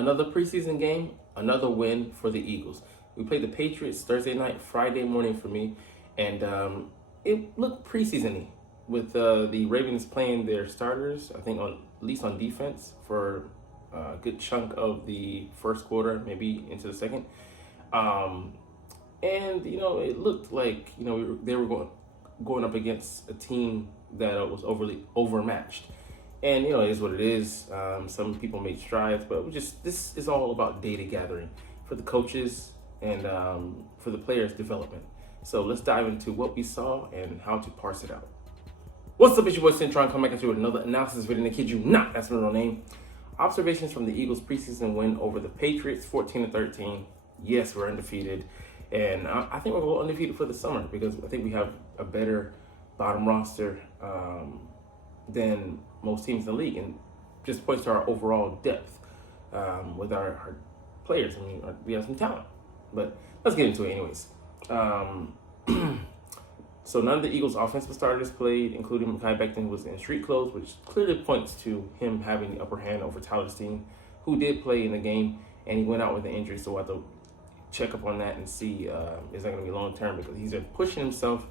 Another preseason game, another win for the Eagles. We played the Patriots Thursday night, Friday morning for me, and it looked preseason-y with the Ravens playing their starters, I think at least on defense for a good chunk of the first quarter, maybe into the second. And it looked like they were going up against a team that was overly overmatched. And it is what it is. Some people made strides, but this is all about data gathering for the coaches and for the players' development. So let's dive into what we saw and how to parse it out. What's up, it's your boy Centron, come back at you with another analysis video. And I kid you not, that's my real name. Observations from the Eagles' preseason win over the Patriots, 14-13. Yes, we're undefeated, and I think we're going undefeated for the summer because I think we have a better bottom roster than most teams in the league, and just points to our overall depth with our players. I mean, we have some talent, but let's get into it anyways. So none of the Eagles' offensive starters played, including Mekhi Becton, who was in street clothes, which clearly points to him having the upper hand over Tyler Steen, who did play in the game, and he went out with an injury, so we'll have to check up on that and see is that going to be long-term, because he's been pushing himself,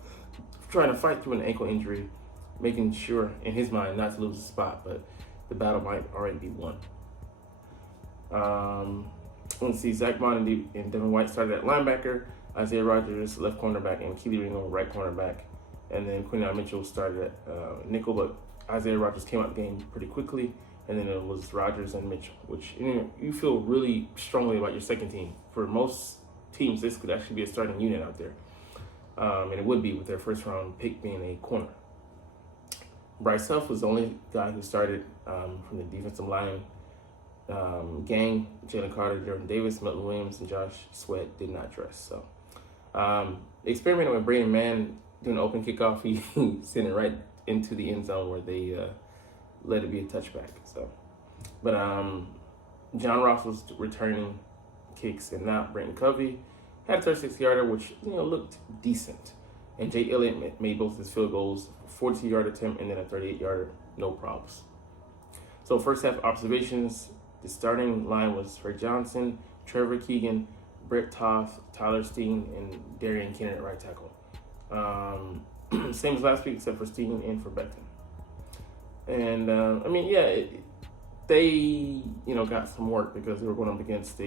trying to fight through an ankle injury, making sure in his mind not to lose a spot, but the battle might already be won. Let's see, Zach Bond and Devin White started at linebacker, Isaiah Rodgers left cornerback, and Keely Ringo right cornerback, and then Quinyon Mitchell started at nickel, but Isaiah Rodgers came out the game pretty quickly, and then it was Rodgers and Mitchell, which you feel really strongly about your second team. For most teams, this could actually be a starting unit out there, and it would be with their first round pick being a corner. Bryce Huff was the only guy who started from the defensive line gang. Jalen Carter, Jordan Davis, Milton Williams, and Josh Sweat did not dress. So experimenting with Braden Mann doing an open kickoff. He sent it right into the end zone where they let it be a touchback. So, but John Ross was returning kicks, and not Brenton Covey had a 36-yarder, which looked decent. And Jay Elliott made both his field goals, 42-yard attempt and then a 38-yarder, no problems. So first half observations, the starting line was Fred Johnson, Trevor Keegan, Brett Toth, Tyler Steen, and Darian Kenner at right tackle. Same as last week except for Steen and for Becton. And they got some work because they were going up against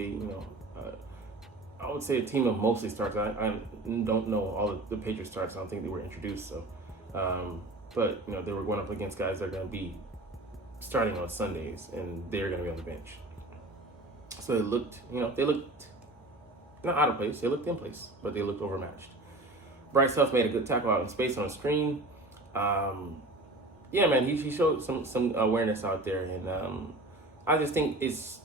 I would say a team of mostly starts. I don't know all of the Patriots starts. I don't think they were introduced. So, but they were going up against guys that are going to be starting on Sundays, and they're going to be on the bench. So they looked not out of place. They looked in place, but they looked overmatched. Bryce Huff made a good tackle out in space on the screen. He showed some awareness out there, and I just think it's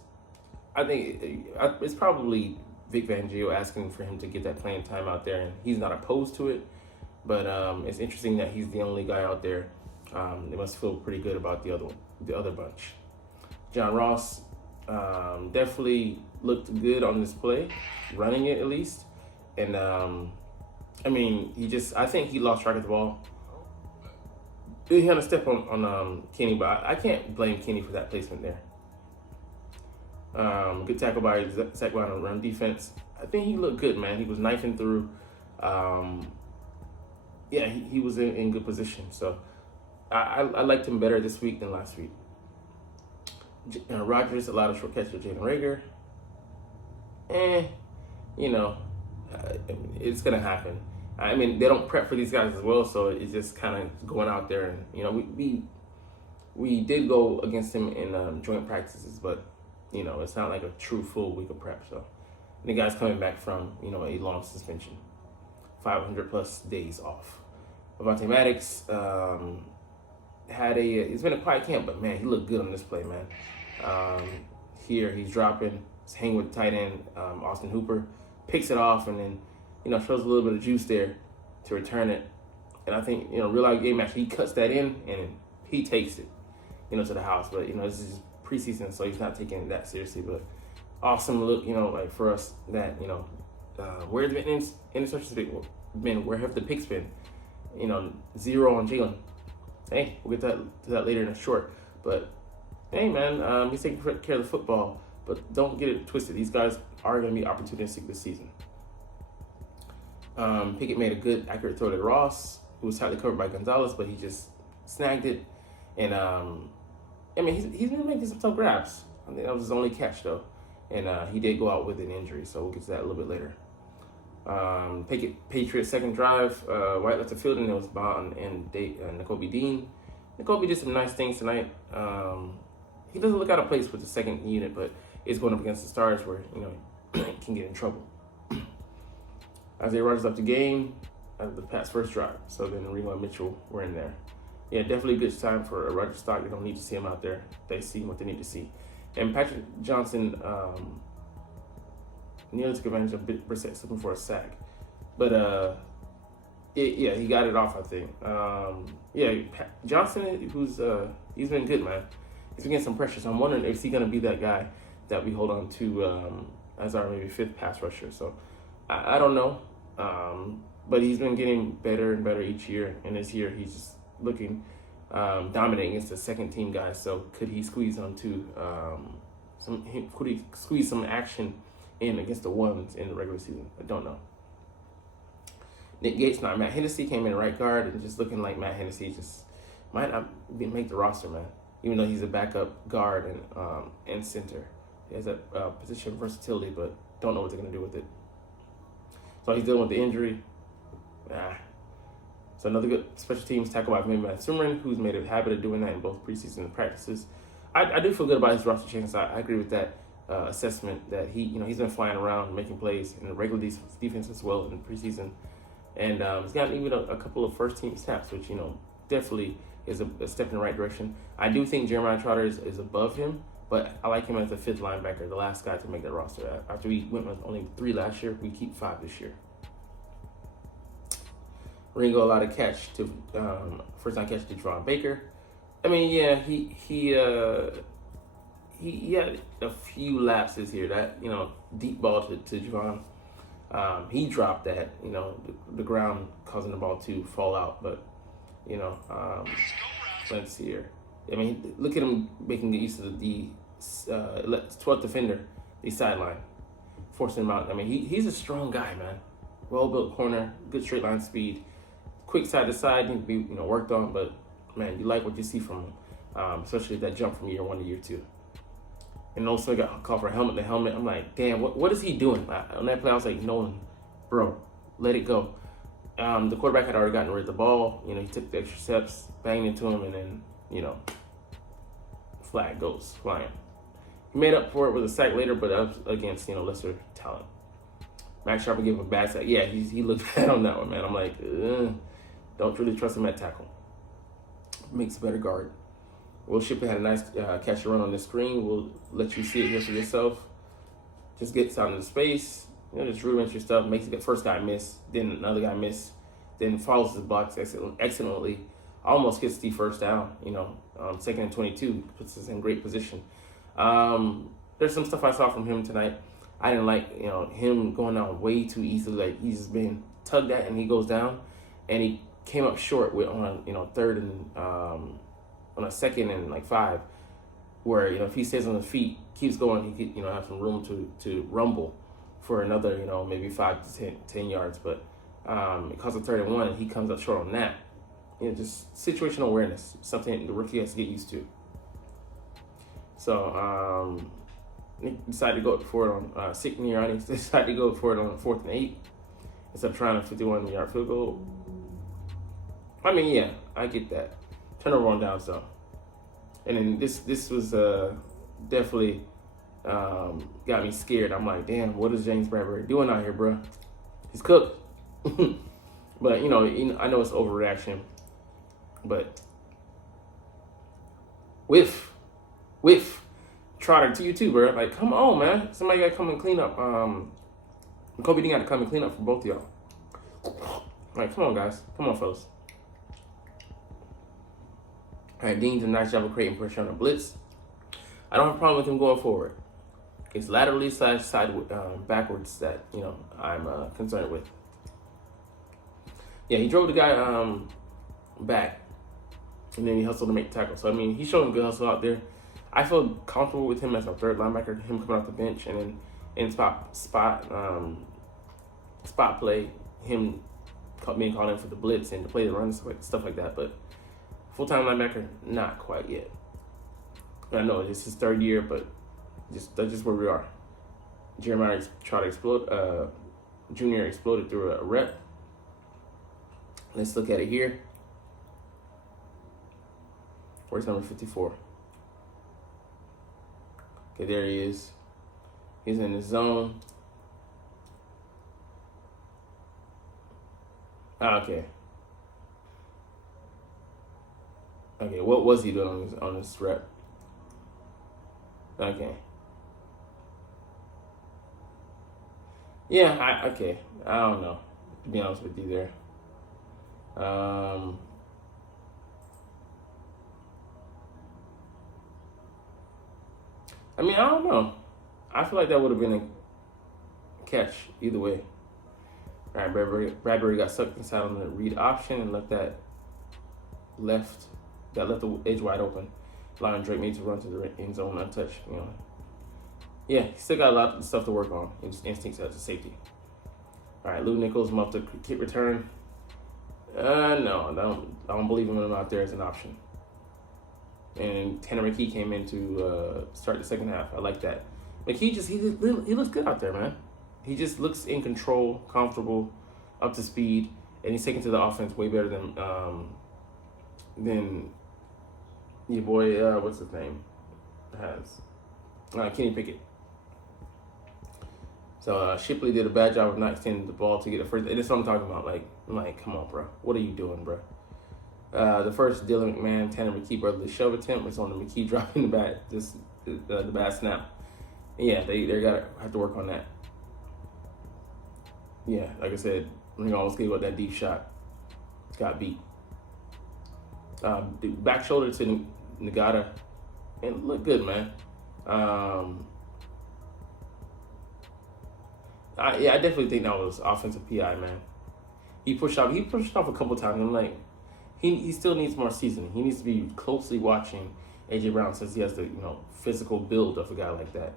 probably Vic Fangio asking for him to get that playing time out there, and he's not opposed to it. But it's interesting that he's the only guy out there. They must feel pretty good about the other bunch. John Ross definitely looked good on this play, running it at least. And I think he lost track of the ball. He had a step on Kenny, but I can't blame Kenny for that placement there. Good tackle by Zach Bond on run defense. I think he looked good, man. He was knifing through. He was in good position. So I liked him better this week than last week. Rodgers allowed a short catch to Jalen Reagor. It's going to happen. I mean, they don't prep for these guys as well, so it's just kind of going out there. And, we did go against him in joint practices, but, it's not like a true full week of prep. So the guy's coming back from, a long suspension, 500-plus days off. Avonte Maddox it's been a quiet camp, but, man, he looked good on this play, man. Here he's dropping, he's hanging with the tight end, Austin Hooper, picks it off, and then, shows a little bit of juice there to return it. And I think, real life game match, he cuts that in and he takes it, to the house. But, this is preseason, so he's not taking it that seriously. But awesome look, like for us that, where's the interceptions been? Where have the picks been? 0 on Jalen. Hey, we'll get to that later in a short. But, hey, man, he's taking care of the football. But don't get it twisted. These guys are going to be opportunistic this season. Pickett made a good, accurate throw to Ross, who was tightly covered by Gonzalez, but he just snagged it. And, he's been making some tough grabs. I think that was his only catch, though. And he did go out with an injury, so we'll get to that a little bit later. Patriots second drive, White left the field, and it was Bond and Nakobe Dean. Nakobe did some nice things tonight. He doesn't look out of place with the second unit, but it's going up against the Stars where, he can get in trouble. Isaiah Rodgers left the game out of the past first drive, so then Ringo and Mitchell were in there. Yeah, definitely a good time for a Rodgers stock. They don't need to see him out there. They see what they need to see. And Patrick Johnson nearly took advantage of Brissett slipping for a sack. But, he got it off, I think. Johnson, he's been good, man. He's been getting some pressure, so I'm wondering if he's going to be that guy that we hold on to as our maybe fifth pass rusher. So I don't know, but he's been getting better and better each year, and this year he's just looking dominating against the second team guys. So could he squeeze onto some action in against the ones in the regular season? I don't know. Nick Gates, not Matt Hennessy, came in right guard and just looking like Matt Hennessy just might not make the roster, man. Even though he's a backup guard and center. He has that position versatility, but don't know what they're going to do with it. So he's dealing with the injury. So another good special teams tackle by Matt Sumrin, who's made a habit of doing that in both preseason and practices. I do feel good about his roster changes. I agree with that assessment that he's been flying around making plays in the regular defense as well in the preseason. And he's gotten even a couple of first-team snaps, which, definitely is a step in the right direction. I do think Jeremiah Trotter is above him, but I like him as the fifth linebacker, the last guy to make that roster. After we went with only 3 last year, we keep 5 this year. Ringo allowed a catch to first-time catch to Javon Baker. He had a few lapses here. That deep ball to Javon. He dropped that, the ground causing the ball to fall out. But, let's see here. Look at him making the use of the 12th defender, the sideline, forcing him out. He's a strong guy, man. Well-built corner, good straight line speed, quick side to side, need to be worked on. But man, you like what you see from him, especially that jump from year 1 to year 2. And also got called for helmet to helmet. I'm like, damn, what is he doing? On that play, I was like, Nolan, bro, let it go. The quarterback had already gotten rid of the ball. He took the extra steps, banged into him, and then, flag goes flying. He made up for it with a sack later, but that was against, lesser talent. Max Sharper gave him a bad sack. Yeah, he looked bad on that one, man. I'm like, don't really trust him at tackle. Makes a better guard. Will Shipley had a nice catch and run on the screen. We'll let you see it here for yourself. Just gets out into space. Just rudimentary stuff. Makes the first guy miss. Then another guy miss. Then follows his blocks excellently. Almost gets the first down. Second and 22. Puts us in great position. There's some stuff I saw from him tonight. I didn't like, him going down way too easily. Like, he's just been tugged at and he goes down. And he came up short on third and on a second and 5, where if he stays on his feet, keeps going, he could have some room to rumble for another maybe 5 to 10 yards. But it costs a 3rd and 1, and he comes up short on that. Just situational awareness, something the rookie has to get used to. So Nick decided to go for it on Sickney. Decided to go for it on 4th and 8 instead of trying a 51-yard field goal. I get that. Turnover on downs though. And then this was definitely got me scared. I'm like, damn, what is James Bradbury doing out here, bro? He's cooked. But I know it's overreaction. But whiff, Trotter to you too, bro. Like, come on, man. Somebody got to come and clean up. Kobe Dean got to come and clean up for both of y'all. Like, come on, guys. Come on, fellas. All right, Dean did a nice job of creating pressure on the blitz. I don't have a problem with him going forward. It's laterally / side backwards that I'm concerned with. Yeah, he drove the guy back, and then he hustled to make the tackle. So he's showing good hustle out there. I feel comfortable with him as a third linebacker. Him coming off the bench and then in spot play, him being called in for the blitz and to play the run, stuff like that. But full-time linebacker, not quite yet. I know it's his third year, but that's just where we are. Jeremiah tried to explode. Junior exploded through a rep. Let's look at it here. Where's number 54? Okay, there he is. He's in the zone. Okay. Okay, what was he doing on this rep? Okay. Yeah, I don't know, to be honest with you there. I mean, I don't know. I feel like that would have been a catch either way. All right, Bradbury got sucked inside on the read option and left the edge wide open, allowing Drake May to run to the end zone untouched. Yeah, he still got a lot of stuff to work on. His instincts as a safety. All right, Lou Nichols muffed a kick return. No, I don't believe him out there as an option. And Tanner McKee came in to start the second half. I like that. McKee he looks good out there, man. He just looks in control, comfortable, up to speed, and he's taken to the offense way better than your boy. What's his name? Kenny Pickett. So Shipley did a bad job of not extending the ball to get a first. And that's what I'm talking about. I'm like, come on, bro. What are you doing, bro? The first Dylan McMahon, Tanner McKee brotherly shove attempt was on the McKee dropping the bad snap. And yeah, they gotta have to work on that. Yeah, like I said, Ring almost gave up that deep shot. Got beat. The back shoulder to Nagata, and looked good, man. I definitely think that was offensive PI, man. He pushed off a couple times. I'm like, he still needs more seasoning. He needs to be closely watching AJ Brown since he has the physical build of a guy like that.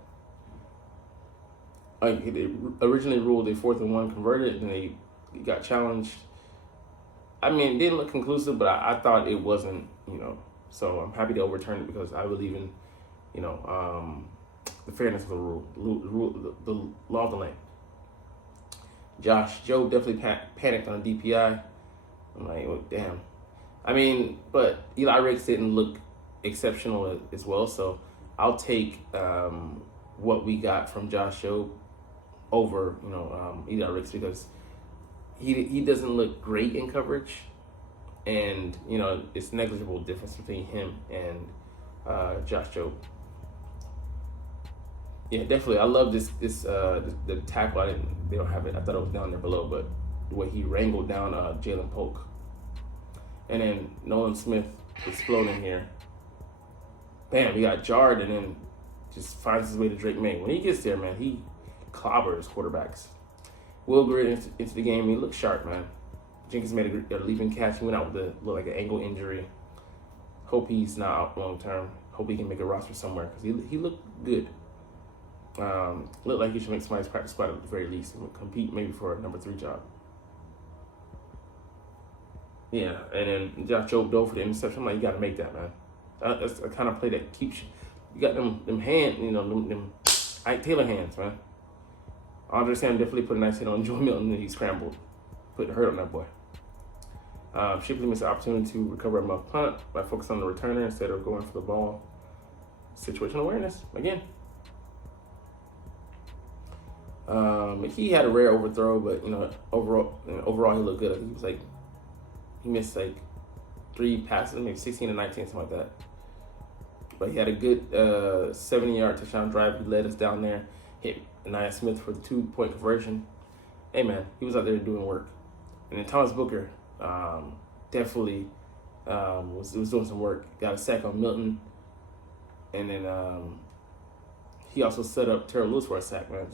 They originally ruled a 4th and 1 converted, and they got challenged. I mean, it didn't look conclusive, but I thought it wasn't, So I'm happy to overturn it because I believe in, the fairness of the rule, the law of the land. Josh Joe definitely panicked on DPI. I'm like, well, damn. I mean, but Eli Ricks didn't look exceptional as well, so I'll take what we got from Josh Joe over, Eli Ricks because he doesn't look great in coverage, and it's negligible difference between him and Josh Joe. Yeah, definitely. I love the tackle. They don't have it. I thought it was down there below, but the way he wrangled down Jalen Polk. And then Nolan Smith exploding here. Bam, he got jarred and then just finds his way to Drake May. When he gets there, man, he clobbers quarterbacks. Will Grid into the game. He looked sharp, man. Jenkins made a leaping catch. He went out with like an ankle injury. Hope he's not out long term. Hope he can make a roster somewhere because he looked good. Looked like he should make somebody's practice squad at the very least and compete maybe for a number 3 job. Yeah, and then Josh Joe dove for the interception. I'm like, you got to make that, man. That's a kind of play that keeps you got them hands, them Ike Taylor hands, man. Andre Sam definitely put a nice hit on Joe Milton and he scrambled, put the hurt on that boy. Shipley missed the opportunity to recover a muff punt by focusing on the returner instead of going for the ball. Situational awareness again. He had a rare overthrow, but overall he looked good. He missed 3 passes, maybe 16 to 19, something like that. But he had a good 70-yard touchdown drive. He led us down there, hit Anaya Smith for the 2-point conversion. Hey man, he was out there doing work. And then Thomas Booker definitely was doing some work. Got a sack on Milton, and then he also set up Terrell Lewis for a sack, man.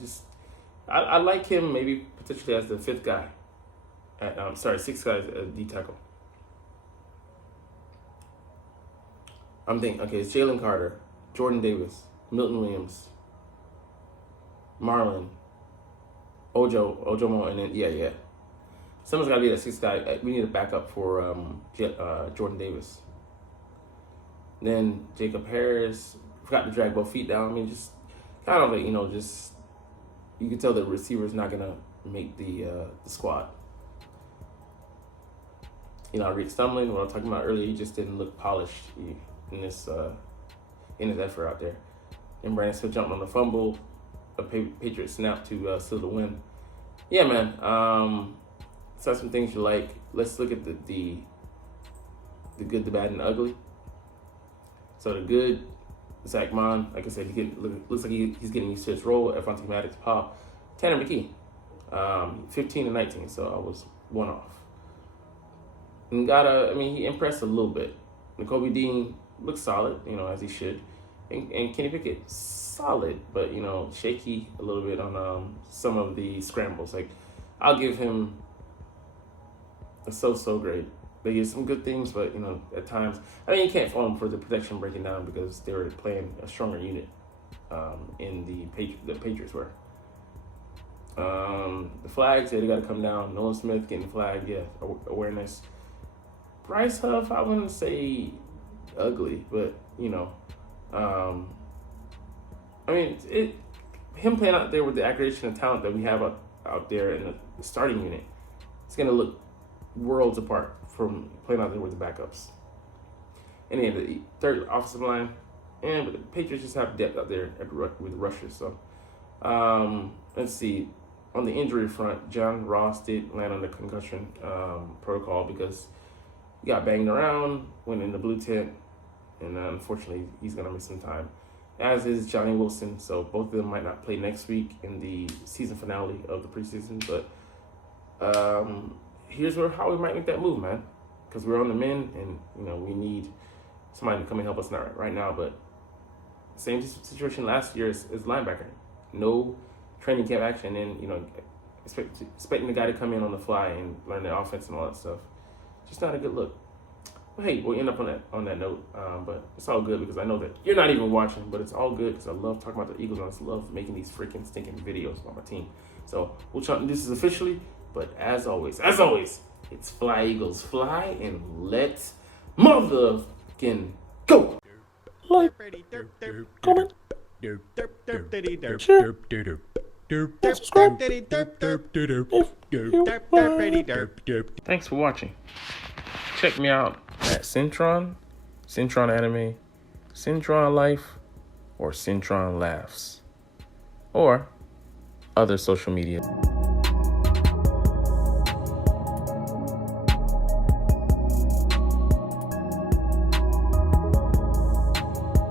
I like him maybe potentially as the 5th guy. 6th guy as D tackle. I'm thinking, okay, it's Jalen Carter, Jordan Davis, Milton Williams, Marlon, Ojomo, and then yeah. Someone's got to be that sixth guy. We need a backup for Jordan Davis. Then Jacob Harris, forgot to drag both feet down. I mean, just kind of like, just you can tell the receiver's not gonna make the squad. Rick Stumlin, what I was talking about earlier, he just didn't look polished in his effort out there. And Brandon Smith jumped on the fumble, a Patriots snap to seal the win. Yeah, man. So some things you like. Let's look at the good, the bad, and the ugly. So the good, Zach Mon, like I said, looks like he's getting used to his role. F1 Maddox, Pop, Tanner McKee, 15 and 19. So I was one off. And he impressed a little bit. N'Kobe Dean looks solid, as he should. And Kenny Pickett, solid, but, shaky a little bit on some of the scrambles. Like, I'll give him a so-so grade. They get some good things, but, at times, you can't fault them for the protection breaking down because they were playing a stronger unit in the Patriots were. The flags, they got to come down. Nolan Smith getting flagged, yeah, awareness. Bryce Huff, I wouldn't say ugly, but, him playing out there with the aggregation of talent that we have out there in the starting unit, it's going to look worlds apart from playing out there with the backups. And then the third offensive line, but the Patriots just have depth out there with the rushers. So, let's see. On the injury front, John Ross did land on the concussion protocol because he got banged around, went in the blue tent, and unfortunately, he's going to miss some time. As is Johnny Wilson, so both of them might not play next week in the season finale of the preseason. But here's how we might make that move, man, because we're on the mend, and we need somebody to come and help us right now. But same situation last year as linebacker, no training camp action, and expecting the guy to come in on the fly and learn the offense and all that stuff, just not a good look. But hey, we'll end up on that note, but it's all good because I know that you're not even watching, but it's all good because I love talking about the Eagles and I just love making these freaking stinking videos about my team. So we'll try this is officially, but as always, it's Fly Eagles Fly, and let's motherfucking go! Like, comment, share, subscribe Thanks for watching. Check me out at Centron Anime, Centron Life, or Centron Laughs, or other social media.